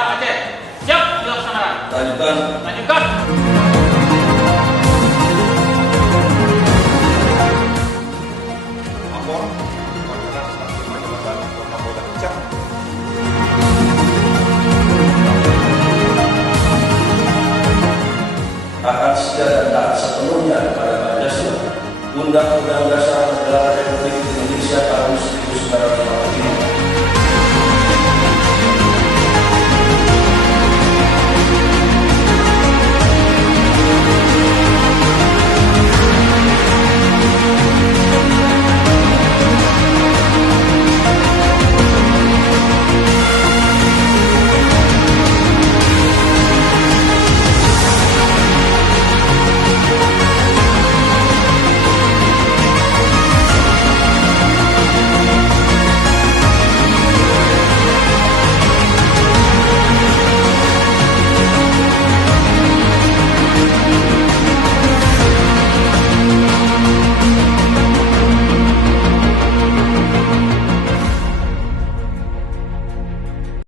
Aceh. Siap dilaksanakan. Lanjutkan. Lanjutkan. Lapor Pelaksana Stasiun Jabatan Kapolda Puncak. Akan setia dan taat sepenuhnya kepada Pancasila, Undang-Undang Dasar Negara